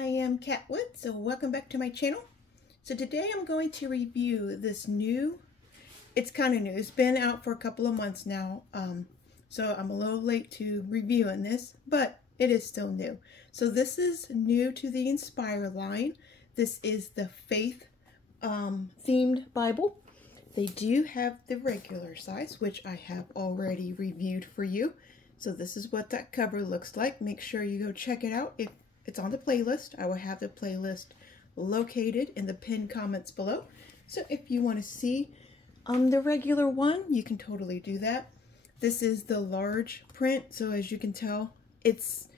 I am Kat Wood, so welcome back to my channel. So today I'm going to review this new, it's kind of new, it's been out for a couple of months now, so I'm a little late to reviewing this, but it is still new. So this is new to the Inspire line. This is the Faith themed Bible. They do have the regular size, which I have already reviewed for you. So this is what that cover looks like. Make sure you go check it out. If it's on the playlist, I will have the playlist located in the pinned comments below. So if you want to see the regular one, you can totally do that. This is the large print. So as you can tell, it's,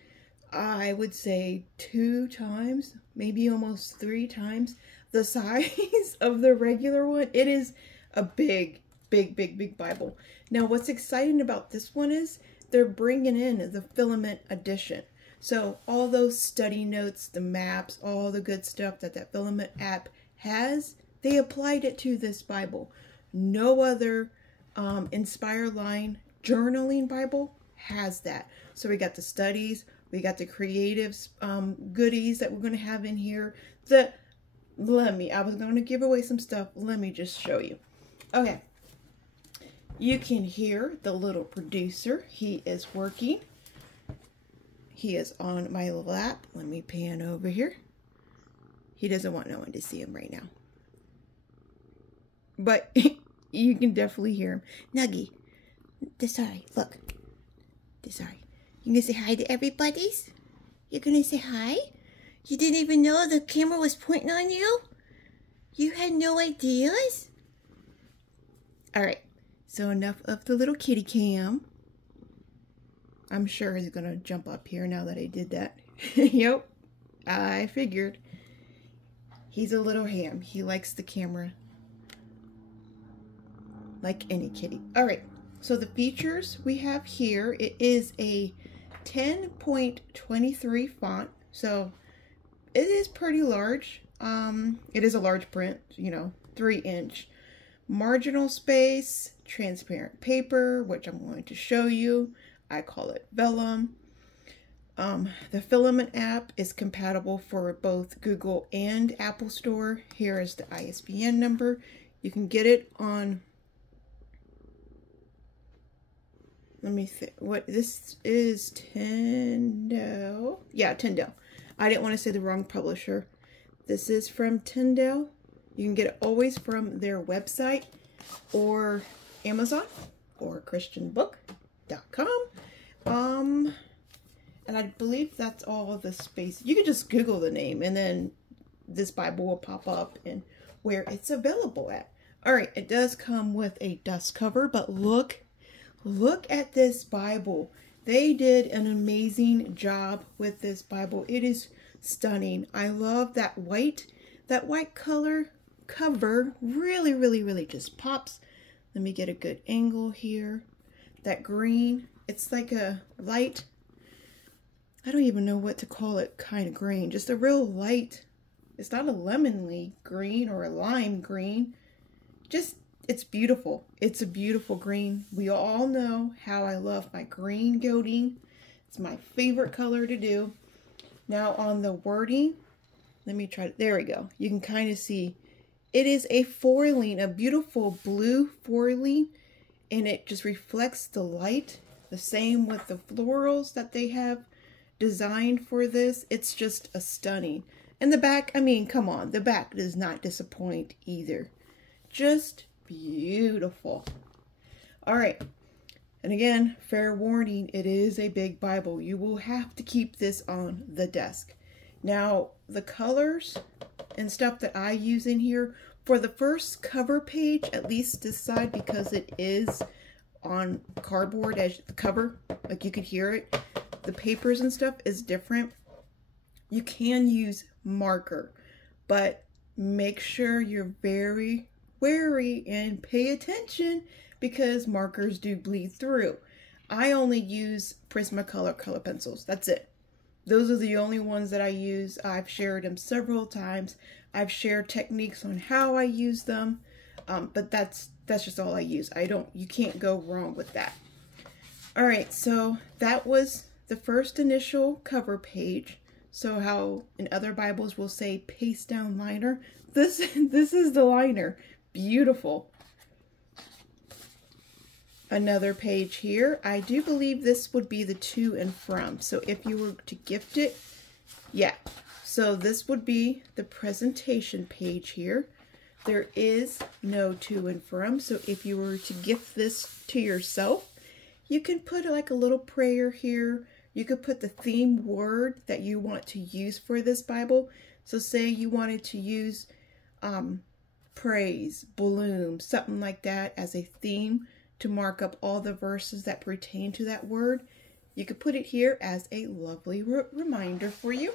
I would say 2 times, maybe almost 3 times the size of the regular one. It is a big Bible. Now what's exciting about this one is they're bringing in the Fliament edition. So all those study notes, the maps, all the good stuff that that Vellum app has, they applied it to this Bible. No other Inspire line journaling Bible has that. So we got the studies, we got the creatives goodies that we're going to have in here. I was going to give away some stuff. Let me just show you. Okay. You can hear the little producer. He is working. He is on my lap. Let me pan over here. He doesn't want no one to see him right now. But you can definitely hear him. Nuggie, Desari, look. Desari, you gonna say hi to everybody's? You're gonna say hi? You didn't even know the camera was pointing on you? You had no ideas? Alright. So enough of the little kitty cam. I'm sure he's going to jump up here now that I did that. Yep, I figured. He's a little ham. He likes the camera like any kitty. Alright, so the features we have here, it is a 10.23 font. So it is pretty large. It is a large print, you know, 3-inch. Marginal space, transparent paper, which I'm going to show you. I call it Vellum. The Fliament app is compatible for both Google and Apple Store. Here is the ISBN number. You can get it on, let me see, what this is, Tyndale. Yeah, Tyndale. I didn't want to say the wrong publisher. This is from Tyndale. You can get it always from their website or Amazon or christianbook.com. And I believe that's all the space. You can just Google the name and then this Bible will pop up and where it's available at. All right, it does come with a dust cover, but look at this Bible. They did an amazing job with this Bible. It is stunning. I love that white color cover. Really just pops. Let me get a good angle here. That green, it's like a light, I don't even know what to call it, kind of green. Just a real light, it's not a lemony green or a lime green. Just, it's beautiful. It's a beautiful green. We all know how I love my green gilding. It's my favorite color to do. Now on the wording, let me try, there we go. You can kind of see, it is a foiling, a beautiful blue foiling, and it just reflects the light. The same with the florals that they have designed for this. It's just a stunning. And the back, I mean, come on, the back does not disappoint either. Just beautiful. All right. And again, fair warning, it is a big Bible. You will have to keep this on the desk. Now, the colors and stuff that I use in here, for the first cover page, at least this side, because it is on cardboard as the cover, like you could hear it, the papers and stuff is different. You can use marker, but make sure you're very wary and pay attention because markers do bleed through. I only use Prismacolor color pencils. That's it. Those are the only ones that I use. I've shared them several times. I've shared techniques on how I use them, but that's just all I use. You can't go wrong with that. All right, so that was the first initial cover page. So how in other Bibles will say paste down liner. This is the liner. Beautiful. Another page here. I do believe this would be the to and from. So if you were to gift it, yeah. So this would be the presentation page here. There is no to and from. So if you were to gift this to yourself, you can put like a little prayer here. You could put the theme word that you want to use for this Bible. So say you wanted to use praise, bloom, something like that as a theme to mark up all the verses that pertain to that word. You could put it here as a lovely reminder for you.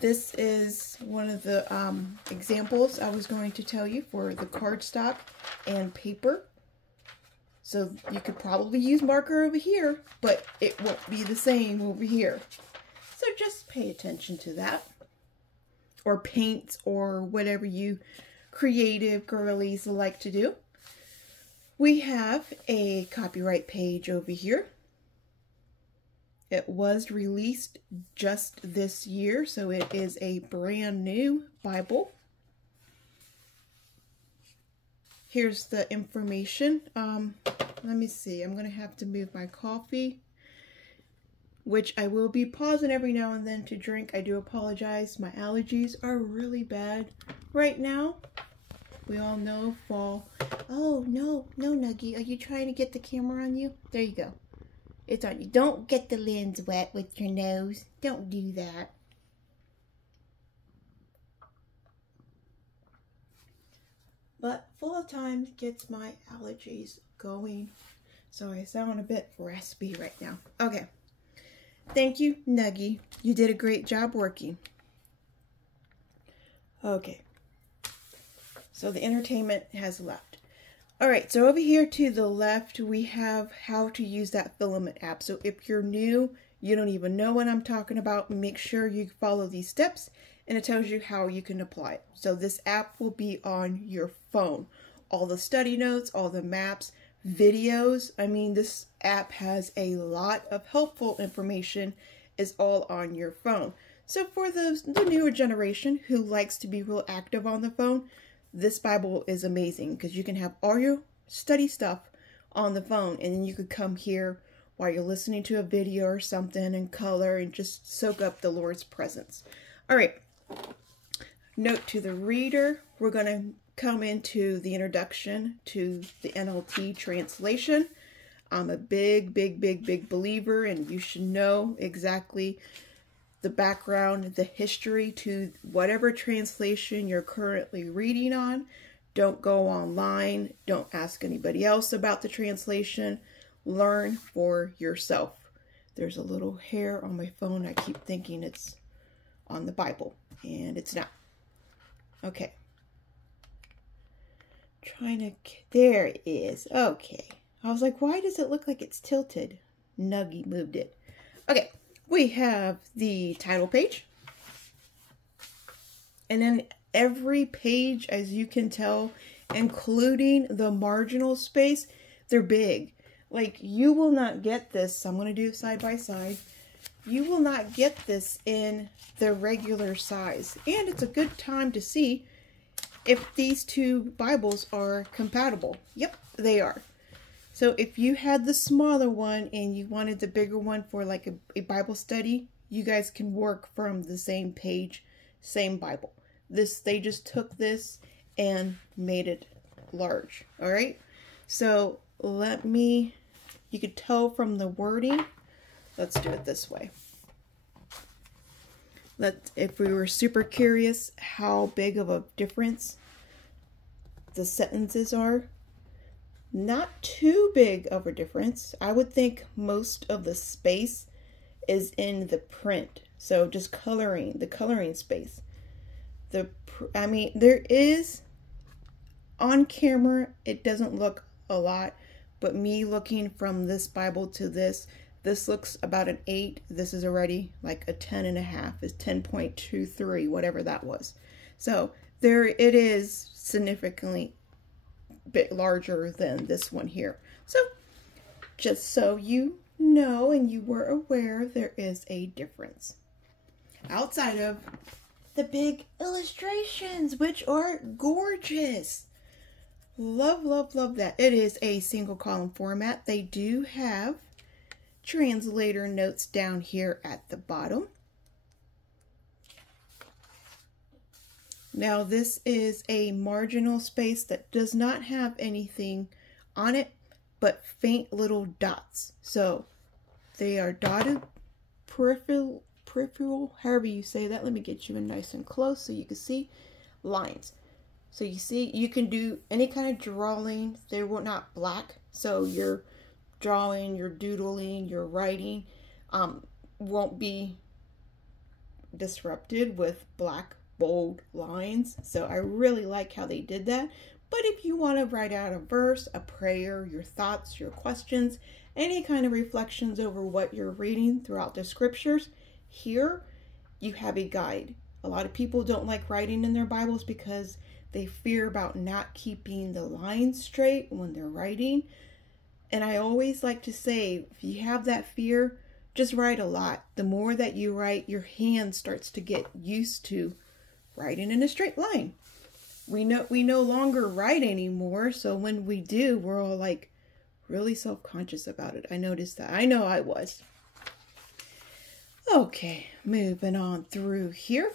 This is one of the examples I was going to tell you for the cardstock and paper. So you could probably use marker over here, but it won't be the same over here. So just pay attention to that. Or paints or whatever you creative girlies like to do. We have a copyright page over here. It was released just this year, so it is a brand new Bible. Here's the information. Let me see. I'm going to have to move my coffee, which I will be pausing every now and then to drink. I do apologize. My allergies are really bad right now. We all know fall. Oh, no, Nuggie. Are you trying to get the camera on you? There you go. It's on you. Don't get the lens wet with your nose. Don't do that. But fall time gets my allergies going. So I sound a bit raspy right now. Okay. Thank you, Nuggie. You did a great job working. Okay. So the entertainment has left. Alright, so over here to the left, we have how to use that Fliament app. So if you're new, you don't even know what I'm talking about, make sure you follow these steps and it tells you how you can apply it. So this app will be on your phone. All the study notes, all the maps, videos. I mean, this app has a lot of helpful information. Is all on your phone. So for the newer generation who likes to be real active on the phone, this Bible is amazing because you can have all your study stuff on the phone and then you could come here while you're listening to a video or something and color and just soak up the Lord's presence. All right. Note to the reader, we're going to come into the introduction to the NLT translation. I'm a big believer, and you should know exactly the background, the history to whatever translation you're currently reading on. Don't go online. Don't ask anybody else about the translation. Learn for yourself. There's a little hair on my phone. I keep thinking it's on the Bible, and it's not. Okay. There it is. Okay. I was like, why does it look like it's tilted? Nuggie moved it. Okay. We have the title page. And then every page, as you can tell, including the marginal space, they're big. Like, you will not get this. I'm going to do it side by side. You will not get this in the regular size. And it's a good time to see if these two Bibles are compatible. Yep, they are. So if you had the smaller one and you wanted the bigger one for like a Bible study, you guys can work from the same page, same Bible. They just took this and made it large. All right. So you could tell from the wording. Let's do it this way. If we were super curious how big of a difference the sentences are, not too big of a difference. I would think most of the space is in the print. So just the coloring space. I mean, there is on camera, it doesn't look a lot, but me looking from this Bible to this looks about an 8. This is already like a 10.5. It's 10.23, whatever that was. So there it is, significantly bit larger than this one here. So just so you know and you were aware there is a difference. Outside of the big illustrations, which are gorgeous. Love, love, love that. It is a single column format. They do have translator notes down here at the bottom. Now this is a marginal space that does not have anything on it but faint little dots. So they are dotted peripheral, however you say that. Let me get you in nice and close so you can see lines. So you see, you can do any kind of drawing. They were not black, so your drawing, your doodling, your writing won't be disrupted with black bold lines. So I really like how they did that. But if you want to write out a verse, a prayer, your thoughts, your questions, any kind of reflections over what you're reading throughout the scriptures, here you have a guide. A lot of people don't like writing in their Bibles because they fear about not keeping the lines straight when they're writing. And I always like to say, if you have that fear, just write a lot. The more that you write, your hand starts to get used to writing in a straight line. We no longer write anymore, so when we do, we're all like really self-conscious about it. I noticed that. I know I was. Okay, moving on through here.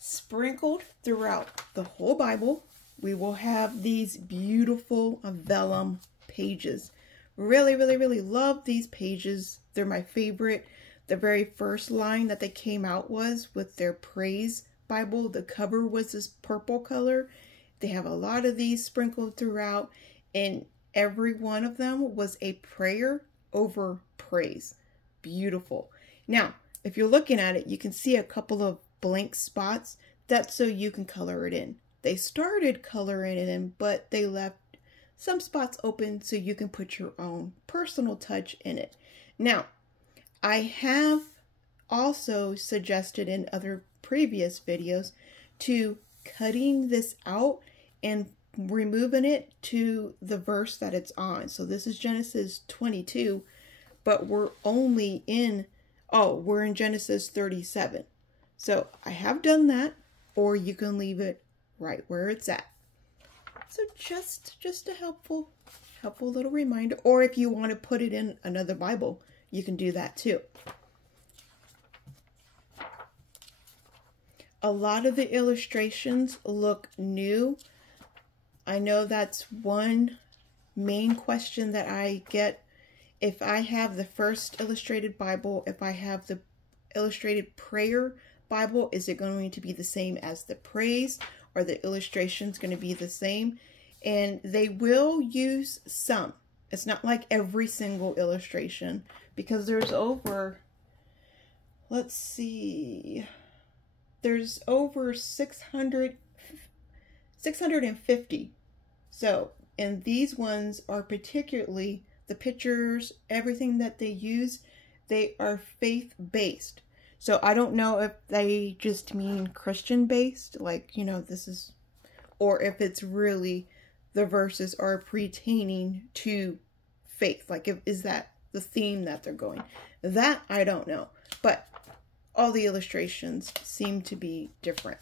Sprinkled throughout the whole Bible, we will have these beautiful vellum pages. Really, really, really love these pages. They're my favorite. The very first line that they came out was with their praise Bible. The cover was this purple color. They have a lot of these sprinkled throughout, and every one of them was a prayer over praise. Beautiful. Now, if you're looking at it, you can see a couple of blank spots. That's so you can color it in. They started coloring it in, but they left some spots open so you can put your own personal touch in it. Now, I have also suggested in other previous videos to cutting this out and removing it to the verse that it's on. So this is Genesis 22, but we're only in, we're in Genesis 37. So I have done that, or you can leave it right where it's at. So just a helpful little reminder. Or if you want to put it in another Bible, you can do that too. A lot of the illustrations look new. I know that's one main question that I get. If I have the first illustrated Bible, if I have the illustrated prayer Bible, is it going to be the same as the praise? Are the illustrations going to be the same? And they will use some. It's not like every single illustration, because there's over, let's see, there's over 650. So, and these ones are particularly, the pictures, everything that they use, they are faith-based. So I don't know if they just mean Christian-based, like, you know, this is, or if it's really the verses are pertaining to faith. Like, is that the theme that they're going? That I don't know. But all the illustrations seem to be different.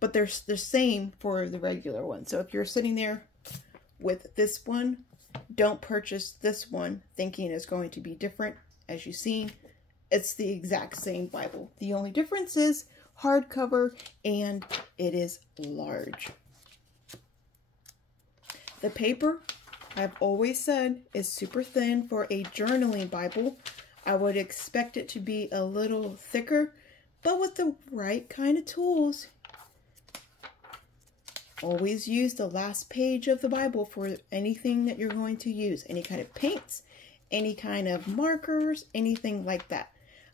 But they're the same for the regular one. So if you're sitting there with this one, don't purchase this one thinking it's going to be different. As you've seen, it's the exact same Bible. The only difference is hardcover, and it is large. The paper, I've always said, is super thin for a journaling Bible. I would expect it to be a little thicker, but with the right kind of tools. Always use the last page of the Bible for anything that you're going to use. Any kind of paints, any kind of markers, anything like that.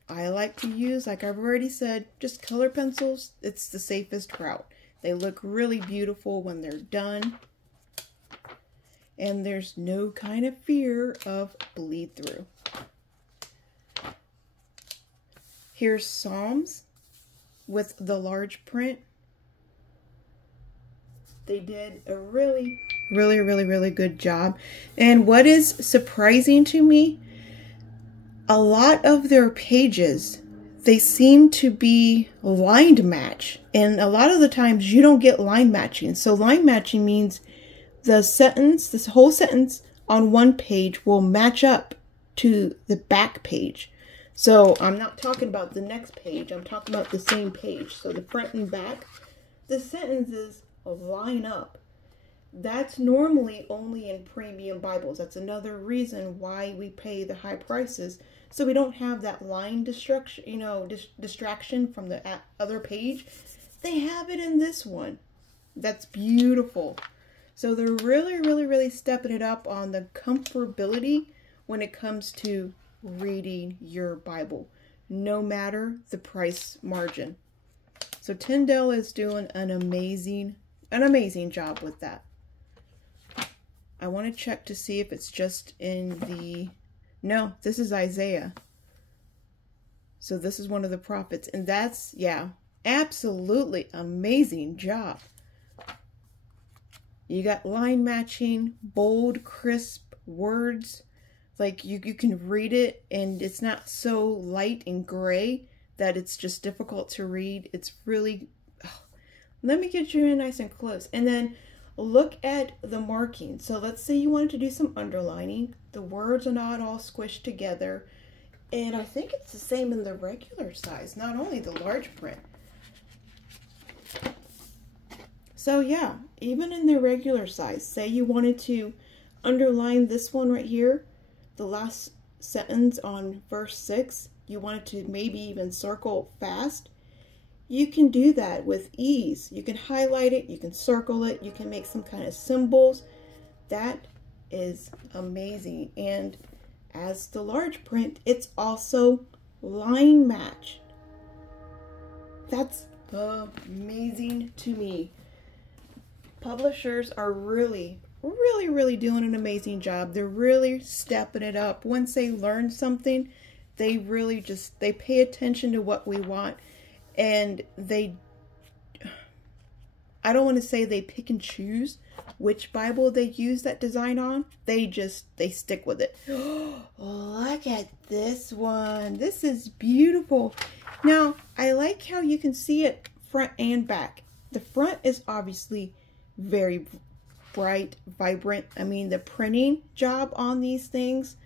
I like to use, like I've already said, just color pencils. It's the safest route. They look really beautiful when they're done. And there's no kind of fear of bleed through. Here's Psalms with the large print. They did a really good job. And what is surprising to me, a lot of their pages, they seem to be line match. And a lot of the times you don't get line matching. So line matching means the sentence, this whole sentence on one page will match up to the back page. So I'm not talking about the next page. I'm talking about the same page. So the front and back, the sentences line up. That's normally only in premium Bibles. That's another reason why we pay the high prices. So we don't have that line distraction, distraction from the other page. They have it in this one. That's beautiful. So they're really, really, really stepping it up on the comfortability when it comes to reading your Bible, no matter the price margin. So Tyndale is doing an amazing job with that. I want to check to see if it's just in the... No, this is Isaiah. So this is one of the prophets. And that's, yeah, absolutely amazing job. You got line matching, bold, crisp words. Like you can read it and it's not so light and gray that it's just difficult to read. It's really... Oh, let me get you in nice and close. And then look at the marking. So let's say you wanted to do some underlining. The words are not all squished together. And I think it's the same in the regular size, not only the large print. So yeah, even in the regular size, say you wanted to underline this one right here, the last sentence on verse 6, you wanted to maybe even circle fast, you can do that with ease. You can highlight it, you can circle it, you can make some kind of symbols. That is amazing. And as the large print, it's also line matched. That's amazing to me. Publishers are really doing an amazing job. They're really stepping it up. Once they learn something, they really they pay attention to what we want. And I don't want to say they pick and choose which Bible they use that design on. They stick with it. Look at this one. This is beautiful. Now, I like how you can see it front and back. The front is obviously very bright, vibrant. I mean, the printing job on these things,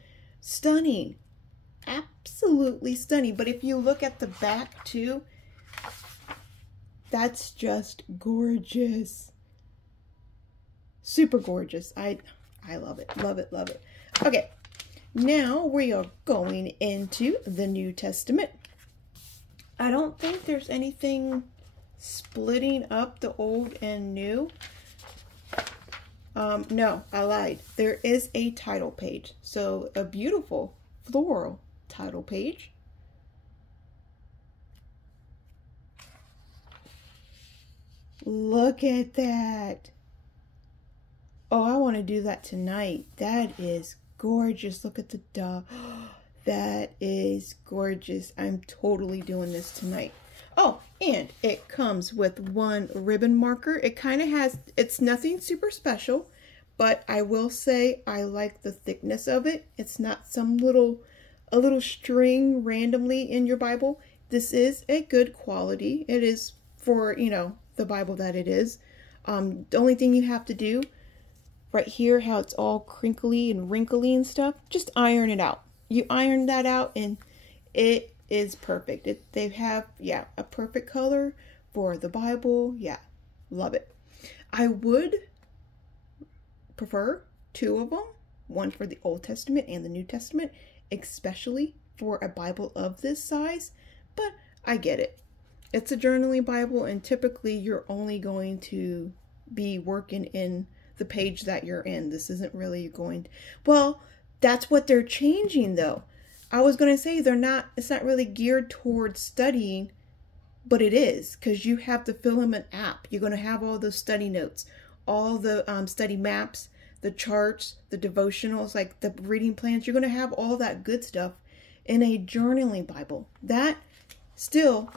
stunning. Absolutely stunning. But if you look at the back too, that's just gorgeous. Super gorgeous. I love it. Love it. Love it. Okay. Now we are going into the New Testament. I don't think there's anything splitting up the old and new. No, I lied. There is a title page. So a beautiful floral title page. Look at that. Oh, I want to do that tonight. That is gorgeous. Look at the dove. That is gorgeous. I'm totally doing this tonight. Oh, and it comes with one ribbon marker. It kind of has, it's nothing super special, but I will say I like the thickness of it. It's not some a little string randomly in your Bible. This is a good quality. It is for, the Bible that it is. The only thing you have to do right here, how it's all crinkly and wrinkly and stuff, just iron it out. You iron that out and it is perfect. They have, yeah, a perfect color for the Bible. Yeah, love it. I would prefer two of them, one for the Old Testament and the New Testament, especially for a Bible of this size, but I get it. It's a journaling Bible, and typically you're only going to be working in the page that you're in. This isn't really going to, well, that's what they're changing though. I was going to say it's not really geared towards studying, but it is, because you have the Fliament app. You're going to have all those study notes, all the study maps, the charts, the devotionals, like the reading plans. You're going to have all that good stuff in a journaling Bible. That still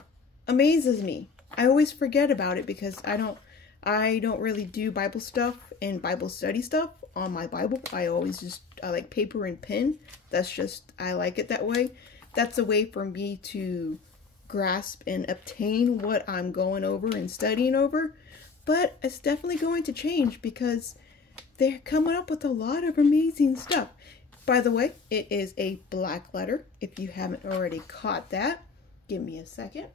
amazes me. I always forget about it because I don't really do Bible stuff and Bible study stuff on my Bible. I always just I like paper and pen. That's just, I like it that way. That's a way for me to grasp and obtain what I'm going over and studying over. But it's definitely going to change because they're coming up with a lot of amazing stuff. By the way, it is a black letter. If you haven't already caught that, give me a second.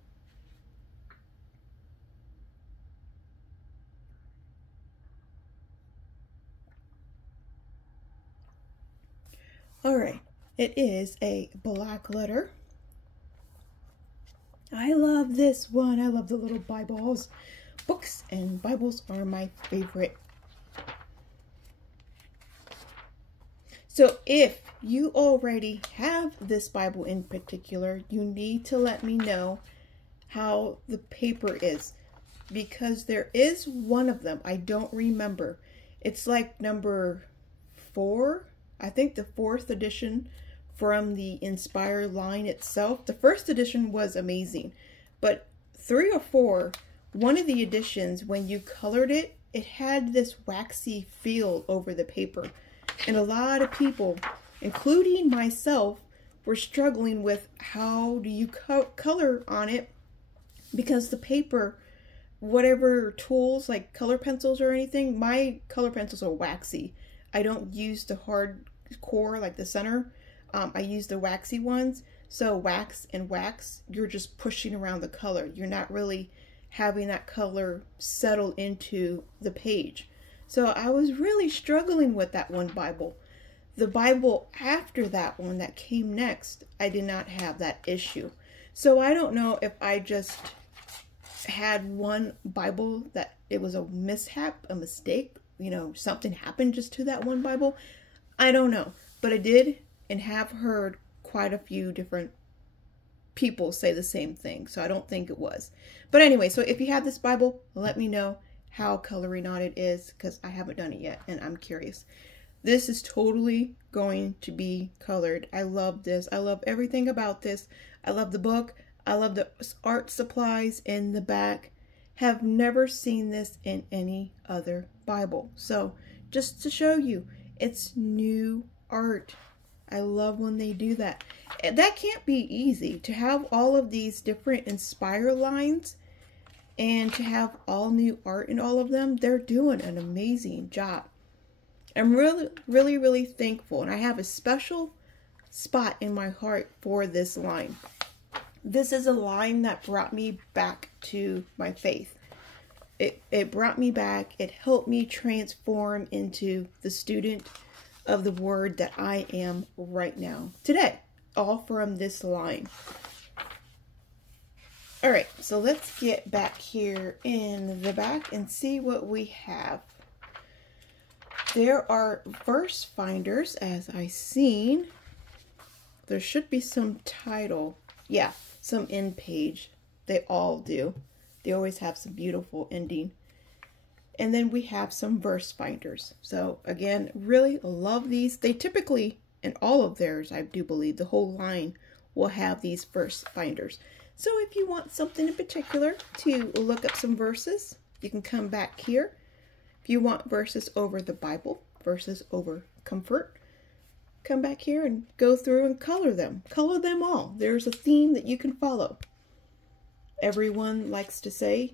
All right, it is a black letter. I love this one. I love the little Bibles. Books and Bibles are my favorite. So if you already have this Bible in particular, you need to let me know how the paper is, because there is one of them. I don't remember. It's like number 4. I think the 4th edition from the Inspire line itself. The 1st edition was amazing, but 3 or 4, one of the editions, when you colored it, it had this waxy feel over the paper. And a lot of people, including myself, were struggling with how do you color on it, because the paper, whatever tools like color pencils or anything, my color pencils are waxy. I don't use the hard core like the center. I use the waxy ones. So wax and wax, you're just pushing around the color. You're not really having that color settle into the page. So I was really struggling with that one Bible. The Bible after that one that came next, I did not have that issue. So I don't know if I just had one Bible that it was a mishap, a mistake, you know, something happened just to that one Bible. I don't know, but I did and have heard quite a few different people say the same thing. So I don't think it was. But anyway, so if you have this Bible, let me know how coloring on it is, because I haven't done it yet and I'm curious. This is totally going to be colored. I love this. I love everything about this. I love the book. I love the art supplies in the back. Have never seen this in any other Bible. So just to show you, it's new art. I love when they do that. That can't be easy to have all of these different Inspire lines and to have all new art in all of them. They're doing an amazing job. I'm really thankful, and I have a special spot in my heart for this line. This is a line that brought me back to my faith. It brought me back. It helped me transform into the student of the Word that I am right now, today, all from this line. All right, so let's get back here in the back and see what we have. There are verse finders, as I seen. There should be some title. Yeah, some end page. They all do. They always have some beautiful ending. And then we have some verse finders. So again, really love these. They typically, in all of theirs, I do believe, the whole line will have these verse finders. So if you want something in particular to look up some verses, you can come back here. If you want verses over the Bible, verses over comfort, come back here and go through and color them. Color them all. There's a theme that you can follow. Everyone likes to say,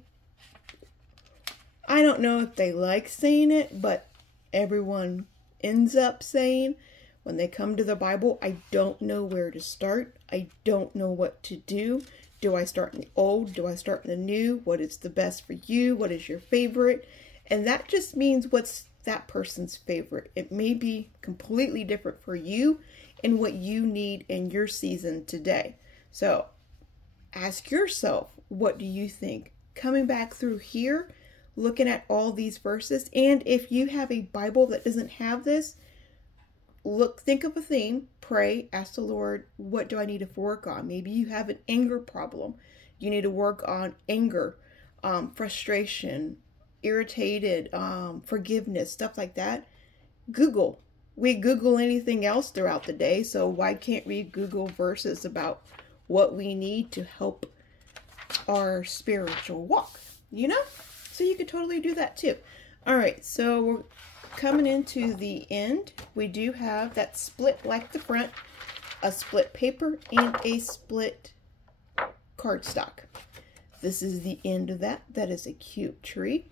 I don't know if they like saying it, but everyone ends up saying, when they come to the Bible, I don't know where to start. I don't know what to do. Do I start in the old? Do I start in the new? What is the best for you? What is your favorite? And that just means what's that person's favorite. It may be completely different for you and what you need in your season today. So ask yourself, what do you think? Coming back through here, looking at all these verses, and if you have a Bible that doesn't have this, think of a theme, pray, ask the Lord, what do I need to work on? Maybe you have an anger problem. You need to work on anger, frustration, irritated, forgiveness, stuff like that. Google. We Google anything else throughout the day, so why can't we Google verses about what we need to help our spiritual walk, you know? So you could totally do that too. All right, so we're coming into the end, we do have that split like the front, a split paper, and a split cardstock. This is the end of that. That is a cute tree.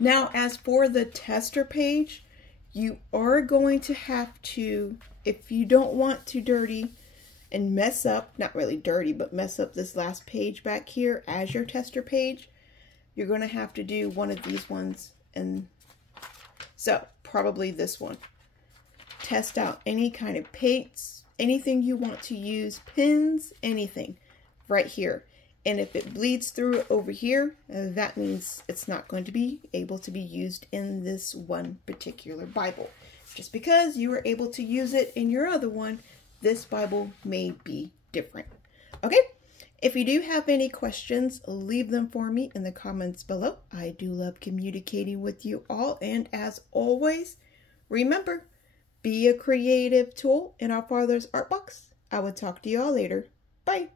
Now, as for the tester page, you are going to have to, if you don't want to dirty and mess up, not really dirty, but mess up this last page back here as your tester page, you're going to have to do one of these ones. And so probably this one. Test out any kind of paints, anything you want to use, pins, anything right here. And if it bleeds through over here, that means it's not going to be able to be used in this one particular Bible. Just because you were able to use it in your other one, this Bible may be different. Okay, if you do have any questions, leave them for me in the comments below. I do love communicating with you all. And as always, remember, be a creative tool in our Father's Art Box. I will talk to you all later. Bye.